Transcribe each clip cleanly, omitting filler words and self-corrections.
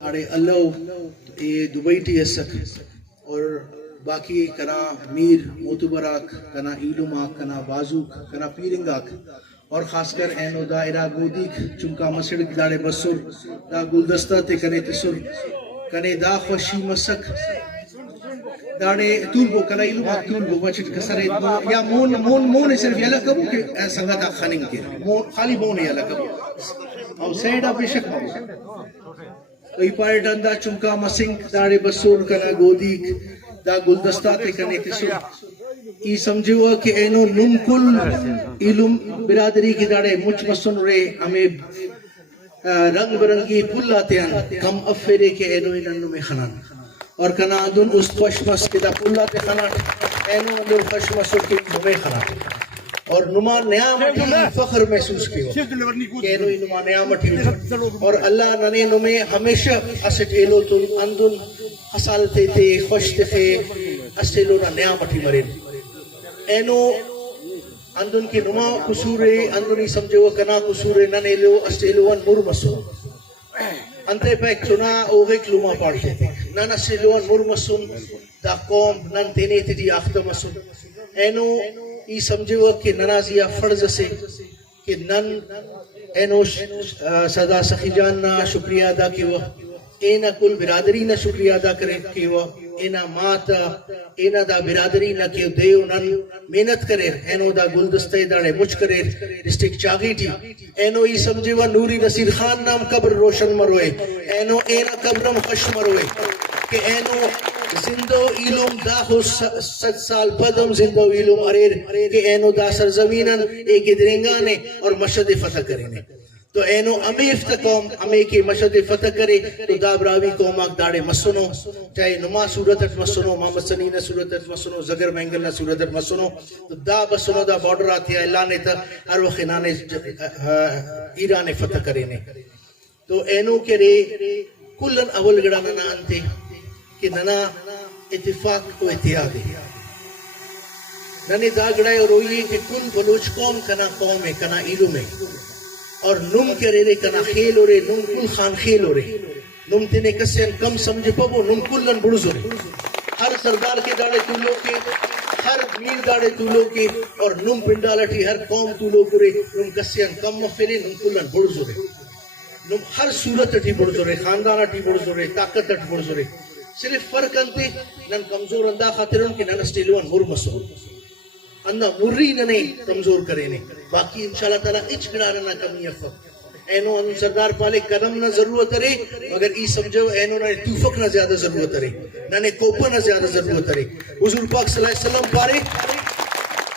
آڑے اللہ یہ Dubai T اسک اور باقی کنا میر موتبراک کنا ایلوماک کنا بازوک کنا پیرنگاک اور خاص کر اینو دا ارا گودیک چونکا مسڑک داڑے بسر دا گلدستہ تے کنے تسر کنے دا خوشی مسک داڑے طول بو کنا ایلوماک طول بو بچٹ کسر یا مون صرف یلا کبو کہ سنگا دا خاننگ کے خالی مون یلا کبو اور سیڈا بشک مون ای پارٹان دا چونکا مسنگ داڑے بسور کنا گودیک دا گلدستہ تے کنے تسر ای سمجھوا کہ اینو نم کل علم برادری کی داڑے مچ مسن رے ہمیں رنگ برنگی پھول آتے ہیں کم افیرے کے اینو انہوں میں خنان اور کنا دن اس خوشمس کے دا پھول آتے خنان اینو انہوں خوشمسوں کے نمے خنان اور نما نعمتی فخر محسوس کیو کہ اینو نما نعمتی اور اللہ ننے نمے ہمیشہ اسٹ ایلو تو اندن حسالتے تے خوشتے تے اسٹیلو نا نعمتی مرین اینو اندن کی نما قصورے اندنی سمجھے وہ کنا قصورے ننیلو اسٹیلوان مرمسو انتے پیک چنا اوغیک لما پاڑتے تھے نن اسٹیلوان مرمسون دا قوم نن تینے تیجی آختمسون اینو ای سمجھے وہ کہ ننازیہ فرض سے کہ نن اینو صدا سخی جان نا شکریہ ادا کیوا اینا کل برادری نا شکریہ ادا کرے کیوا اینا ماتا اینا دا برادری نا کیو دیو نن محنت کرے اینو دا گلدستے داڑے مچ کرے ڈسٹرکٹ چاگی ٹی اینو ای سمجھے وہ نوری نصیر خان نام قبر روشن مروئے اینو اینا قبرم خش مروئے کہ اینو زندو علم دا ہو 7 سال پدم زندو علم اریر کہ اینو دا سرزمینن ایک درنگانے اور مشہد فتح کرنے تو اینو امی افتقوم امی کی مشہد فتح کرے تو دا براوی قوماک داڑے مسنو چاہے نما صورتت مسنو محمد سنین صورتت مسنو زگر مینگل صورتت مسنو تو دا بسنو دا بارڈر آتی ہے اللہ نے تا ہر وخینانے ایران فتح کرنے تو اینو کے رے کلن اول گڑانا نا انتے کہ ننا اتفاق و اتحاد ہے ننے داگڑائے اور روئیے کہ کل بلوچ قوم کنا قوم ہے کنا علم ہے اور نم کے رے کنا خیل ہو رے نم کل خان خیل ہو رے نم تینے کسے کم سمجھ پبو نم کلن بڑز ہو رے ہر سردار کے داڑے تولو کے ہر میر داڑے تولو کے اور نم پنڈالٹی ہر قوم تولو کرے نم کسے کم مفرے نم کلن بڑز ہو رے نم ہر صورت اٹھی بڑز ہو رے خاندان اٹھی بڑز ہو رے طاقت اٹھ بڑز ہو رے صرف فرق انتے نن کمزور اندہ خاطرون کہ نن اسٹیلوان مرمسو اندہ مری ننے کمزور کرینے باقی انشاءاللہ تعالیٰ اچ گڑانا کمی افق اینو انو سردار پالے قدم نہ ضرورت رہے مگر ای سمجھو اینو ننے توفق نہ زیادہ ضرورت رہے ننے کوپا نہ زیادہ ضرورت رہے حضور پاک صلی اللہ علیہ وسلم پارے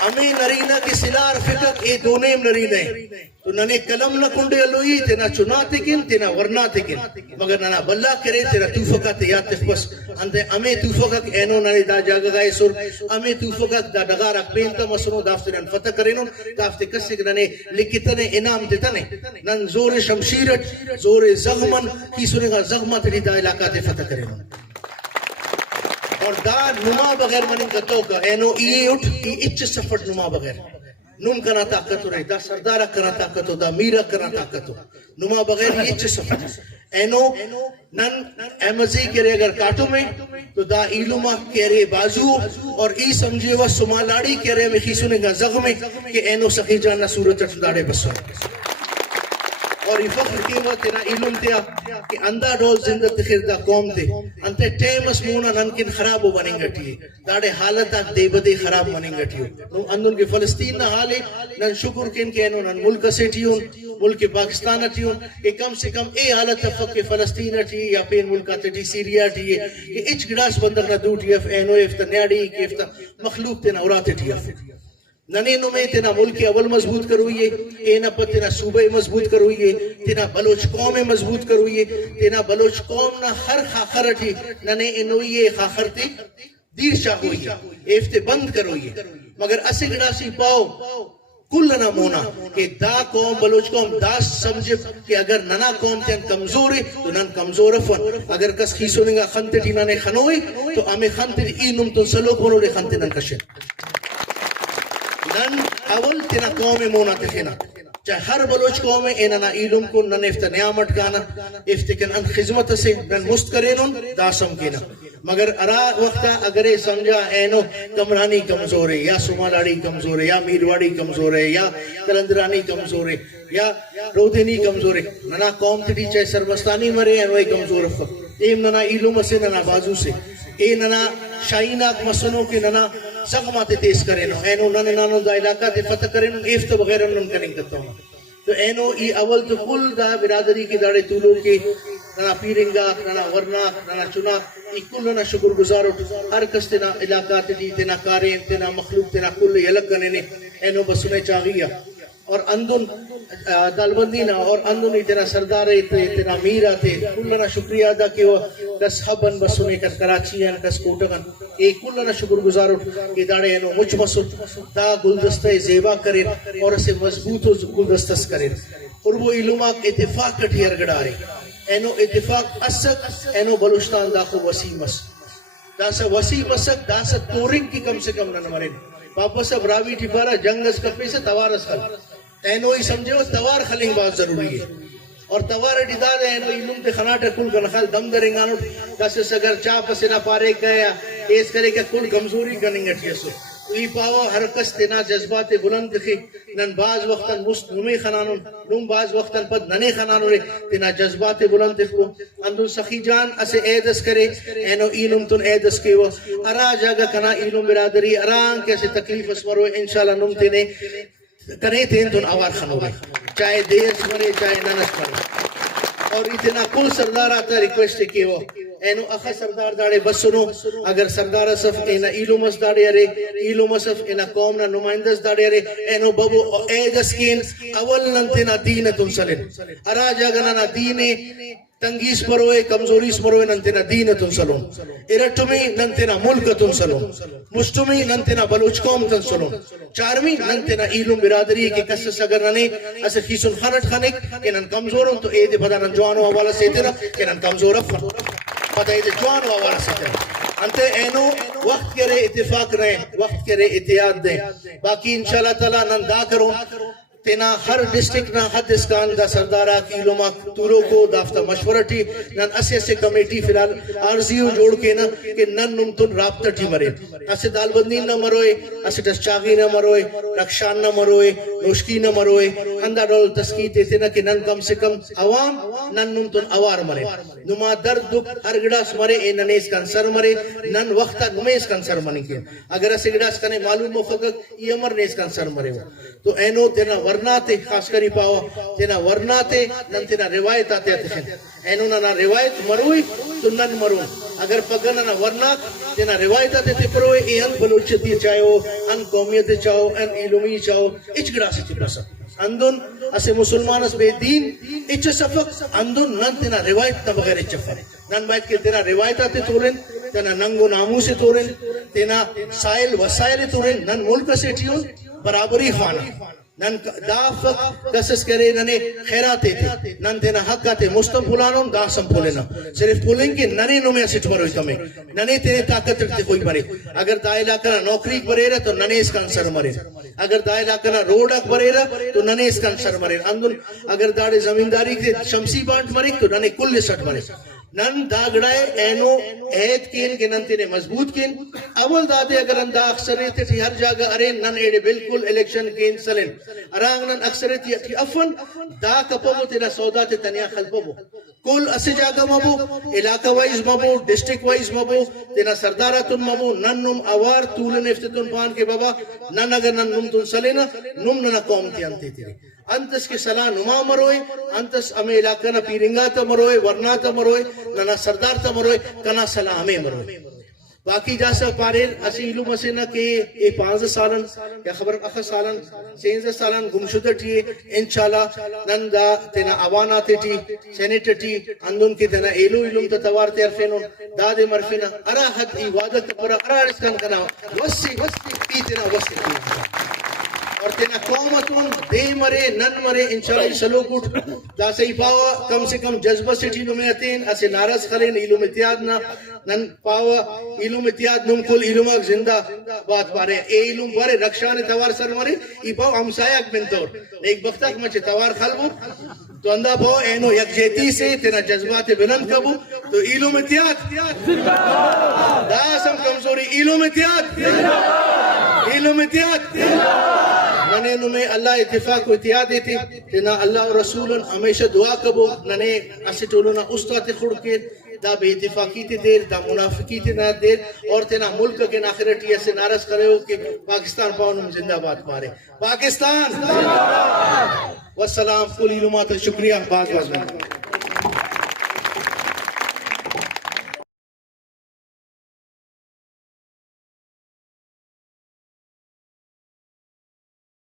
ہمیں نرینہ کے سلار فقق اے دونیم نرینہ ہے تو ننے کلم نہ کنڈے علوئی تینا چناتے کن تینا ورناتے کن مگر ننا بلا کرے تینا توفقات یاد تخبس اندے ہمیں توفقات اینو ننے دا جاگا گائے سر ہمیں توفقات دا ڈگارا پینتا مسنو دافتنان فتح کرینو دافتے کسی ننے لکتنے انام دیتنے نن زور شمشیرت زور زغمن کی سنگا زغمت لی دا علاقات فتح کرینو اور دا نما بغیر منن کا توقع اینو ای اٹھ ای اچ سفر نما بغیر نم کنا طاقت ہو رہے دا سردارہ کنا طاقت ہو دا میرہ کنا طاقت ہو نما بغیر ای اچ سفر اینو نن احمزی کے رہے اگر کاٹو میں تو دا ایلوما کے رہے بازو اور ای سمجھے وہ سمالاڑی کے رہے میں خیسونے گا زغم میں کہ اینو سخی جانا صورت اٹھداڑے بسو اور یہ فخر کیما تینا علم تیا کہ اندہ ڈول زندہ تخیر دا قوم تے انتے ٹیمس مونا ننکن خراب ہو بنیں گٹی داڑے حالتا دے بدے خراب بنیں گٹی نو اندن کے فلسطین نہ حالے نن شکر کن کے انہوں نن ملک سے ٹیون ملک پاکستان ٹیون کہ کم سے کم اے حالت تفق کے فلسطین ٹی یا پین ملکات ٹی سیریا ٹی کہ اچ گڑاس بندر نہ دوٹی اف اینو افتا نیاڑی کی افتا مخلوق تینا اورات ٹی اف ننے نمے تینا ملک اول مضبوط کروئیے اینا پا تینا صوبہ مضبوط کروئیے تینا بلوچ قوم مضبوط کروئیے تینا بلوچ قوم نا ہر خاخر اٹھی ننے انوئیے خاخر تے دیر شاہ ہوئیے ایفتے بند کروئیے مگر اسے گڑا سی پاؤ کل نہ مونا کہ دا قوم بلوچ قوم دا سمجھے کہ اگر ننا قوم تین کمزور ہے تو نن کمزور افن اگر کس خیسو نگا خنتے ٹی ننے خنوئے تو ہمیں خنتے ای نم تو سلو کنو لے خنتے نن کشن نن اول تینا قوم مونا تخینا چاہے ہر بلوچ قوم ہے اننا علم کو نن افت نعمت کانا افتکن ان خدمت سے نن مست کرینن داسم کینا مگر ارا وقتا اگر سمجھا اینو کمرانی کمزور ہے یا سمالاڑی کمزور ہے یا میرواڑی کمزور ہے یا کلندرانی کمزور ہے یا رودینی کمزور ہے ننا قوم تھی چاہے سربستانی مرے اینو کمزور ہے ایم ننا علم سے ننا بازو سے اے ننا شاہینات مسنوں کے ننا سغمات تیز کرینو اینو نن نانو دا علاقہ تے فتح کرینو ایفت بغیر نن کریں کرتا ہوں تو اینو ای اول تو کل دا برادری کی داڑے طولو کے ننا پیرنگا ننا ورنا ننا چنا ای کل ننا شکر گزارو ہر کس تینا علاقہ تی تینا کاریں تینا مخلوق تینا کل یلک گننے اینو بسنے چاہیا اور اندن دالبندینا اور اندن تینا سردارے تینا میرا تے کلنا شکریہ ادا کہ وہ کس حبن بسنے کر کراچی ہیں کس کوٹگن ایک کلنا شکر گزارو کہ داڑے انو مجھ مسل دا گلدستہ زیبا کریں اور اسے مضبوط و گلدستس کریں اور وہ علماء اتفاق کٹھی ارگڑا رہے اینو اتفاق اسک اینو بلوچستان دا خو وسیع مس دا سا وسیع مسک دا سا تورنگ کی کم سے کم نہ مرین پاپا سب راوی ٹھپارا جنگ اس کپے سے توارس خل اینو ہی سمجھے وہ توار خلنگ بہت ضروری ہے اور توار ڈیداد ہے اینو علم تے خناٹا کل کنخل دم درنگانو کسس اگر چاپ سے نہ پارے کہیا ایس کرے کہ کل کمزوری کننگ اٹھیسو ای پاوا ہر کس تینا جذبات بلند دکھے نن بعض وقتاً مست نمی خنانون نم بعض وقتاً پد ننے خنانون تینا جذبات بلند دکھو اندن سخی جان اسے ایدس کرے اینو اینم تن ایدس کے وہ ارا جاگا کنا اینم برادری اران کیسے تکلیف اس مرو انشاءاللہ نم تینے کرے تین تن آوار خنو گئے چاہے دیس مرے چاہے ننس مرے اور اتنا کل سردار آتا ریکویسٹ کے وہ اینو اخا سردار داڑے بس سنو اگر سردار صف اینا ایلومس داڑے ارے ایلومس صف اینا قوم نا نمائندس داڑے ارے اینو بابو ایدس کین اول ننتنا دینتن سلن ارا جاگنا نا دینے تنگیس مروے کمزوریس مروے ننتنا دینتن سلون ارٹمی ننتنا ملکتن سلون مشتمی ننتنا بلوچ قوم تن سلون چارمی ننتنا ایلوم برادری کے کسس اگر ننے اسے خیسن خانت خانک کہ نن کمزورن تو اید بدا نن جوانو حوالا سیتنا کہ نن کمزور افن پتہ ہے جوانو حوالا سیتنا انتے اینو وقت کرے اتفاق رہے وقت کرے اتحاد دیں باقی انشاءاللہ تعالیٰ نن دا کرو تینا ہر ڈسٹرکٹ نا حد اسکان دا سردارہ کی علماء تورو کو دافتہ مشورہ ٹی نن اسے کمیٹی فیلال عارضیو جوڑ کے نا کہ نن نمتن رابطہ ٹی مرے اسے دالبندین نہ مروئے اسے ٹسچاغی نہ مروئے رکشان نہ مروئے نوشکی نہ مروئے اندہ ڈول تسکیت دیتے نا کہ نن کم سے کم عوام نن نمتن اوار مرے نما درد دکھ ہر گڑاس مرے اے ننیس کنسر مرے نن وقتا نمیس کنسر منی کیا اگر اسے گڑاس کنے معلوم مفقق یہ امر نیس کنسر مرے ہو تو اینو تینا ورناتے خاص کری پاوا تینا ورناتے نن تینا روایت آتے آتے اینو نا روایت مروئی تو نن مرون اگر پگنا نا ورنات تینا روایت آتے تے پروئے ای ان بلوچتی چاہو ان قومیت چاہو ان علمی چاہو اچگڑا سے چپرسا اندن اسے مسلمان اس بے دین اچھ سفق اندن نن تینا روایت تا بغیر اچفر نن باید کہ تینا روایت آتے تورن تینا ننگو نامو سے تورن تینا سائل وسائل تورن نن ملک سے ٹھیون برابری خوانا نن دافق کسس کرے ننے خیراتے تھے نن تینا حق آتے مستم پھولانون داسم پھولینا صرف پھولیں کہ ننے نمیں سٹ مروئی کمیں ننے تینے طاقت رکھتے کوئی مرے اگر دا علاقہ نوکری برے رہا تو ننے اس کا انسر مرے اگر دا علاقہ روڈ اک برے رہا تو ننے اس کا انسر مرے اندن اگر داڑے زمینداری کے شمسی بانٹ مرے تو ننے کل سٹ مرے نن داگڑائے اینو عہد کین کہ نن تینے مضبوط کین اول دادے اگر اندہ اکثریت تھی ہر جاگہ ارے نن ایڈے بالکل الیکشن کین سلن ارانگ نن اکثریت تھی افن دا کپو تینا سودا تے تنیا خلپو کل اسے جاگہ مبو علاقہ وائز مبو ڈسٹرک وائز مبو تینا سرداراتن مبو نن نم اوار طولن افتتن پان کے بابا نن اگر نن نم تن سلینا نم نن قوم تی انتے تیرے انتس کے صلاح نما مروئے انتس ہمیں علاقہ نا پیرنگا تا مروئے ورنا تا مروئے ننا سردار تا مروئے کنا صلاح ہمیں مروئے باقی جاسا پاریر اسی علوم اسینا کہ اے 5 سالن یا خبر اخ سالن 16 سالن گمشدہ ٹی انشاءاللہ نن دا تینا آوانا تے ٹی سینیٹر ٹی اندن کی تینا ایلو علوم تا توار تے عرفینون داد مرفینا ارا حد ای وعدت پورا ارا رسکن کنا وسی ای تینا وسی اور تینا قومتون دے مرے نن مرے انشاءاللہ سلو کٹ دا سی پاوا کم سے کم جذبہ سے ٹھیلو میں اتین اسے نارس خلین علوم اتیاد نا نن پاوا علوم اتیاد نم کل علوم زندہ بات پارے اے علم بارے رکشان توار سر مارے ای پاو ہمسایک بنتور ایک بختک مچے توار خلبو تو اندہ پاو اینو یکجہتی سے تینا جذبات بلند کبو تو علم اتحاد دا سم کمزوری علم اتحاد علم اتحاد ننے نمیں اللہ اتفاق و اتحاد دیتے تینا اللہ و رسول ہمیشہ دعا کبو ننے اسے ٹولونا استاد خڑ کے دا بے اتفاقی تے دیر دا منافقی تے نہ دیر اور تینا ملک کے ناخرٹی ایسے نارس کرے ہو کہ پاکستان پاؤنم زندہ باد پارے پاکستان والسلام کل علمات شکریہ باز باز میں